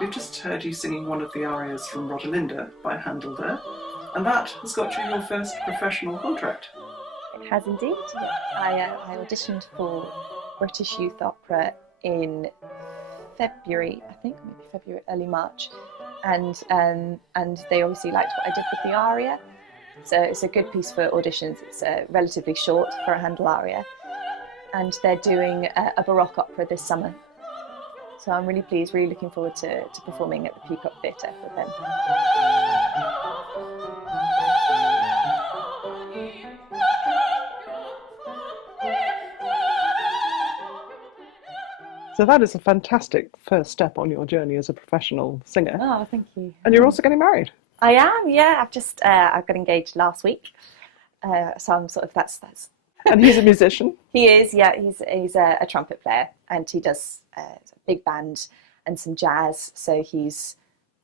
We've just heard you singing one of the arias from Rodelinda by Handel there, and that has got you your first professional contract. It has indeed. I auditioned for British Youth Opera in February, I think, maybe February, early March, and they obviously liked what I did with the aria. So it's a good piece for auditions. It's relatively short for a Handel aria, and they're doing a Baroque opera this summer. So I'm really pleased, really looking forward to performing at the Peacock Theatre with them. So that is a fantastic first step on your journey as a professional singer. Oh, thank you. And you're also getting married. I am, yeah. I got engaged last week. So I'm sort of, that's. And he's a musician? He is, yeah. He's a trumpet player, and he does a big band and some jazz. So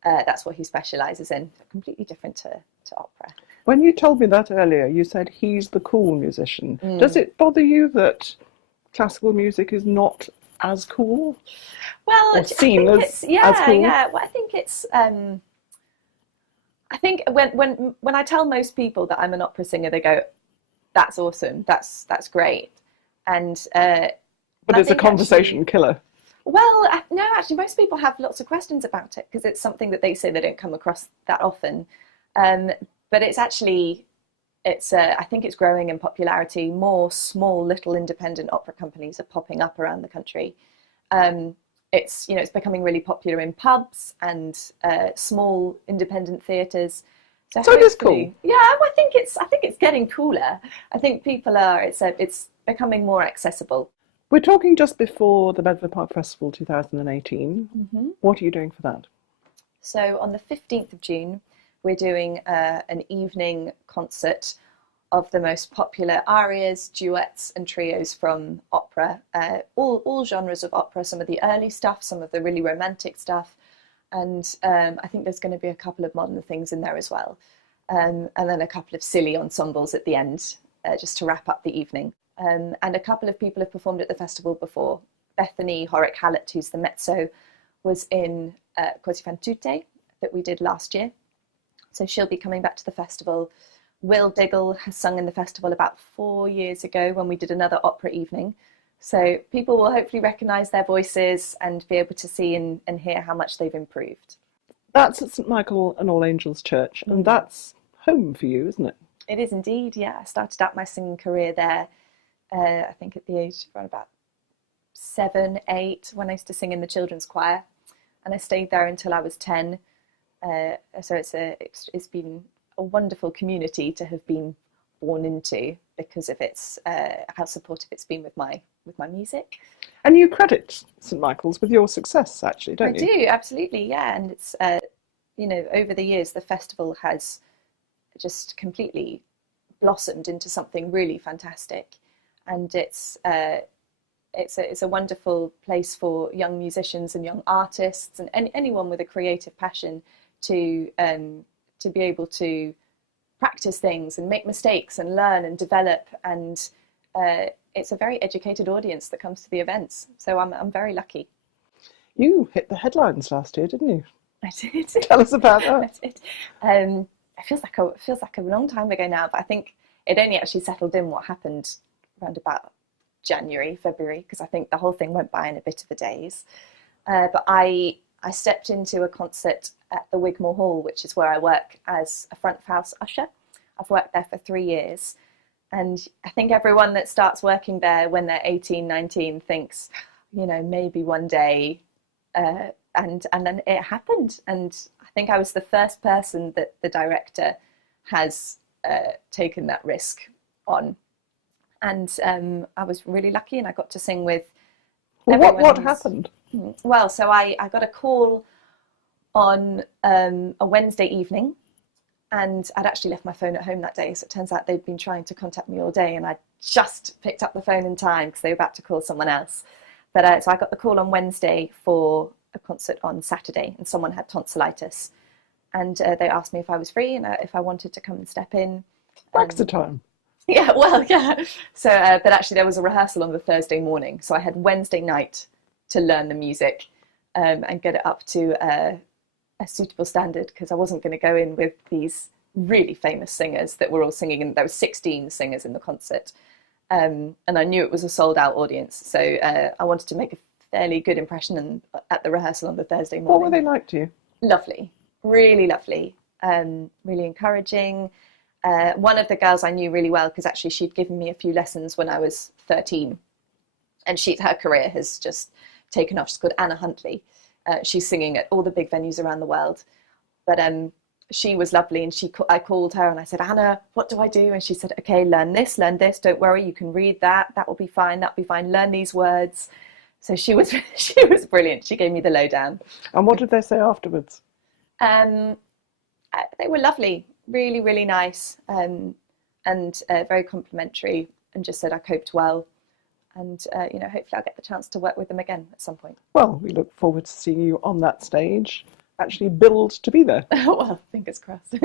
that's what he specialises in. Completely different to opera. When you told me that earlier, you said he's the cool musician. Does it bother you that classical music is not as cool? Well, or seen as cool? Yeah. Well, I think it's. I think when I tell most people that I'm an opera singer, they go, "That's awesome. That's great." And but it's a conversation killer. Well, no, actually, most people have lots of questions about it because it's something that they say they don't come across that often. But it's actually, I think it's growing in popularity. More small, little independent opera companies are popping up around the country. It's becoming really popular in pubs and small independent theatres. So it is cool. Yeah, I think it's getting cooler. I think people are. It's becoming more accessible. We're talking just before the Bedford Park Festival 2018. Mm-hmm. What are you doing for that? So on the 15th of June, we're doing an evening concert of the most popular arias, duets and trios from opera, all genres of opera, some of the early stuff, some of the really romantic stuff, and I think there's going to be a couple of modern things in there as well, and then a couple of silly ensembles at the end, just to wrap up the evening. And a couple of people have performed at the festival before. Bethany Horrocks-Hallett, who's the mezzo, was in Così fan tutte that we did last year. So she'll be coming back to the festival. Will Diggle has sung in the festival about 4 years ago when we did another opera evening. So people will hopefully recognise their voices and be able to see and hear how much they've improved. That's at St Michael and All Angels Church, and that's home for you, isn't it? It is indeed, yeah. I started out my singing career there, I think at the age of around about 7, 8, when I used to sing in the children's choir, and I stayed there until I was 10. So it's been a wonderful community to have been born into because of how supportive it's been with my music. And you credit St Michael's with your success, actually, don't you? I do, absolutely, yeah. And it's over the years the festival has just completely blossomed into something really fantastic, and it's a wonderful place for young musicians and young artists and anyone with a creative passion to be able to practice things and make mistakes and learn and develop, and it's a very educated audience that comes to the events. So I'm very lucky. You hit the headlines last year, didn't you? I did. Tell us about that. I did. It feels like a long time ago now, but I think it only actually settled in what happened around about January, February, because I think the whole thing went by in a bit of a daze. But I stepped into a concert at the Wigmore Hall, which is where I work as a front of house usher. I've worked there for 3 years. And I think everyone that starts working there when they're 18, 19 thinks, maybe one day, and then it happened. And I think I was the first person that the director has taken that risk on. And I was really lucky, and I got to sing with everyone. What happened? Well, so I got a call on a Wednesday evening, and I'd actually left my phone at home that day, so it turns out they'd been trying to contact me all day, and I just picked up the phone in time because they were about to call someone else. But so I got the call on Wednesday for a concert on Saturday, and someone had tonsillitis, and they asked me if I was free and if I wanted to come and step in. Extra time. Yeah, well, yeah. So, but actually there was a rehearsal on the Thursday morning. So I had Wednesday night to learn the music and get it up to a suitable standard, because I wasn't going to go in with these really famous singers that were all singing, and there were 16 singers in the concert. And I knew it was a sold out audience. So I wanted to make a fairly good impression at the rehearsal on the Thursday morning. What were they like to you? Lovely, really lovely, really encouraging. One of the girls I knew really well, because actually she'd given me a few lessons when I was 13, and her career has just taken off. She's called Anna Huntley. She's singing at all the big venues around the world. But she was lovely, and I called her and I said, Anna, what do I do? And she said, okay, learn this, don't worry, you can read that will be fine, learn these words. So she was brilliant. She gave me the lowdown. And what did they say afterwards? They were lovely, really, really nice, and very complimentary, and just said I coped well, and hopefully I'll get the chance to work with them again at some point. Well, we look forward to seeing you on that stage, actually billed to be there. Well, fingers crossed.